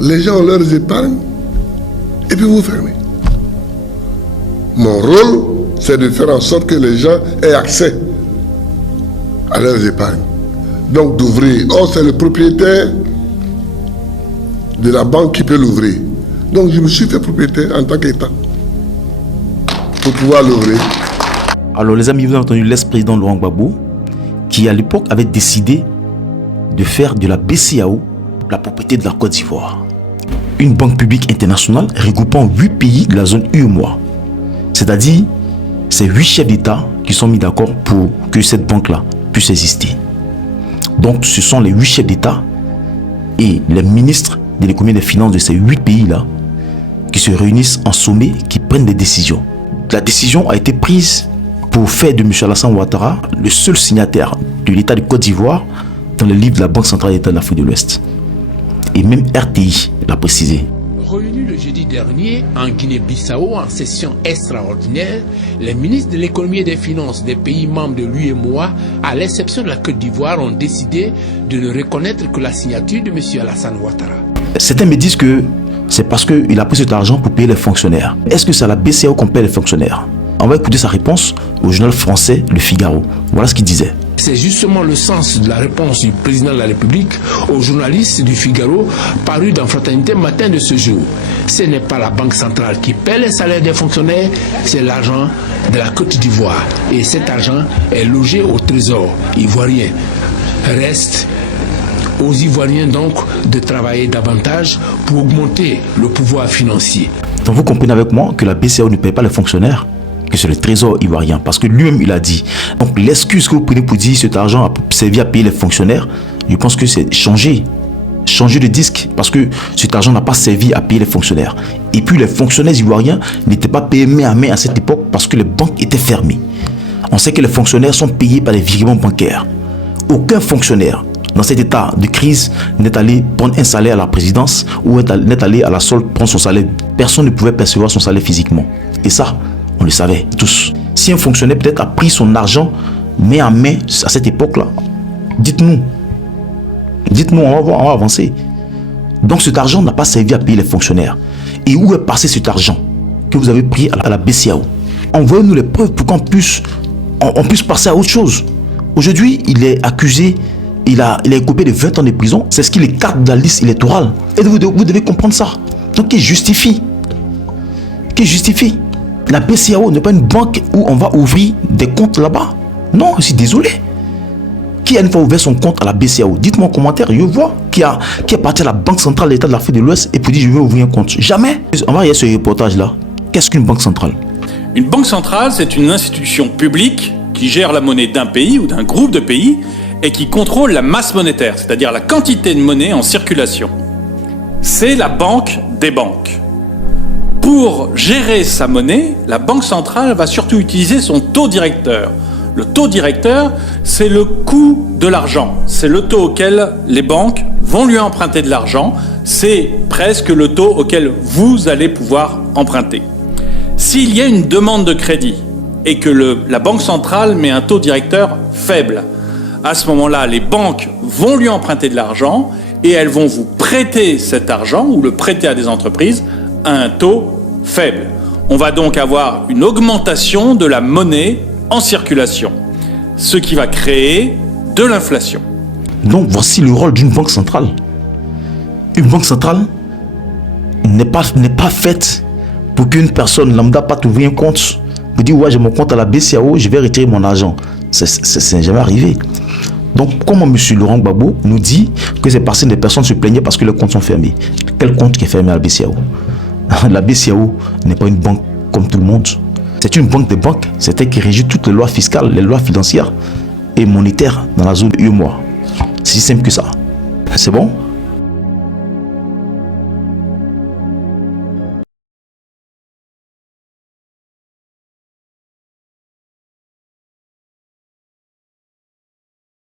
Les gens ont leurs épargnes et puis vous fermez. Mon rôle, c'est de faire en sorte que les gens aient accès à leurs épargnes. Donc d'ouvrir. Or, c'est le propriétaire de la banque qui peut l'ouvrir. Donc je me suis fait propriétaire en tant qu'État pour pouvoir l'ouvrir. Alors les amis, vous avez entendu l'ex-président Laurent Gbagbo qui à l'époque avait décidé de faire de la BCEAO la propriété de la Côte d'Ivoire. Une banque publique internationale regroupant 8 pays de la zone UEMOA. C'est-à-dire, c'est 8 chefs d'État qui sont mis d'accord pour que cette banque-là puisse exister. Donc ce sont les 8 chefs d'État et les ministres de l'économie et des finances de ces 8 pays-là qui se réunissent en sommet, qui prennent des décisions. La décision a été prise pour faire de M. Alassane Ouattara le seul signataire de l'État de Côte d'Ivoire dans le livre de la Banque centrale d'État de l'Afrique de l'Ouest. Et même RTI l'a précisé. Réunis le jeudi dernier en Guinée-Bissau en session extraordinaire, les ministres de l'économie et des finances des pays membres de l'UEMOA, à l'exception de la Côte d'Ivoire, ont décidé de ne reconnaître que la signature de M. Alassane Ouattara. Certains me disent que c'est parce qu'il a pris cet argent pour payer les fonctionnaires. Est-ce que c'est à la BCEAO qu'on paie les fonctionnaires? On va écouter sa réponse au journal français Le Figaro. Voilà ce qu'il disait. C'est justement le sens de la réponse du président de la République aux journalistes du Figaro paru dans Fraternité Matin de ce jour. Ce n'est pas la Banque centrale qui paie les salaires des fonctionnaires, c'est l'argent de la Côte d'Ivoire. Et cet argent est logé au trésor ivoirien. Reste aux Ivoiriens donc de travailler davantage pour augmenter le pouvoir financier. Donc vous comprenez avec moi que la BCEAO ne paie pas les fonctionnaires, que c'est le trésor ivoirien, parce que lui-même il a dit. Donc l'excuse que vous prenez pour dire cet argent a servi à payer les fonctionnaires, je pense que c'est changer de disque, parce que cet argent n'a pas servi à payer les fonctionnaires. Et puis les fonctionnaires ivoiriens n'étaient pas payés main à main à cette époque parce que les banques étaient fermées. On sait que les fonctionnaires sont payés par les virements bancaires. Aucun fonctionnaire dans cet état de crise n'est allé prendre un salaire à la présidence ou n'est allé à la solde prendre son salaire. Personne ne pouvait percevoir son salaire physiquement. Et ça, on le savait tous. Si un fonctionnaire peut-être a pris son argent main à main à cette époque-là, dites-nous, on va avancer. Donc cet argent n'a pas servi à payer les fonctionnaires. Et où est passé cet argent que vous avez pris à la BCEAO? Envoyez-nous les preuves pour qu'on puisse passer à autre chose. Aujourd'hui, il est accusé, il est coupé de 20 ans de prison. C'est ce qu'il écarte de la liste électorale. Et vous devez comprendre ça. Donc, qui justifie la BCEAO n'est pas une banque où on va ouvrir des comptes là-bas. Non, je suis désolé. Qui a une fois ouvert son compte à la BCEAO? Dites-moi en commentaire. Je vois qui est parti à la Banque centrale de l'État de l'Afrique de l'Ouest et pour dire je veux ouvrir un compte. Jamais. On va regarder ce reportage-là. Qu'est-ce qu'une banque centrale? Une banque centrale, c'est une institution publique qui gère la monnaie d'un pays ou d'un groupe de pays et qui contrôle la masse monétaire, c'est-à-dire la quantité de monnaie en circulation. C'est la banque des banques. Pour gérer sa monnaie, la Banque centrale va surtout utiliser son taux directeur. Le taux directeur, c'est le coût de l'argent. C'est le taux auquel les banques vont lui emprunter de l'argent. C'est presque le taux auquel vous allez pouvoir emprunter. S'il y a une demande de crédit et que la Banque centrale met un taux directeur faible, à ce moment-là, les banques vont lui emprunter de l'argent et elles vont vous prêter cet argent ou le prêter à des entreprises à un taux faible. On va donc avoir une augmentation de la monnaie en circulation, ce qui va créer de l'inflation. Donc voici le rôle d'une banque centrale. Une banque centrale n'est pas faite pour qu'une personne lambda pas ouvrir un compte pour dire ouais j'ai mon compte à la BCEAO, je vais retirer mon argent. Ça n'est jamais arrivé. Donc comment M. Laurent Gbagbo nous dit que c'est parce que les personnes se plaignaient parce que les comptes sont fermés? Quel compte qui est fermé à la BCEAO? La BCEAO n'est pas une banque comme tout le monde. C'est une banque des banques. C'est elle qui régit toutes les lois fiscales, les lois financières et monétaires dans la zone UEMOA. C'est si simple que ça. C'est bon?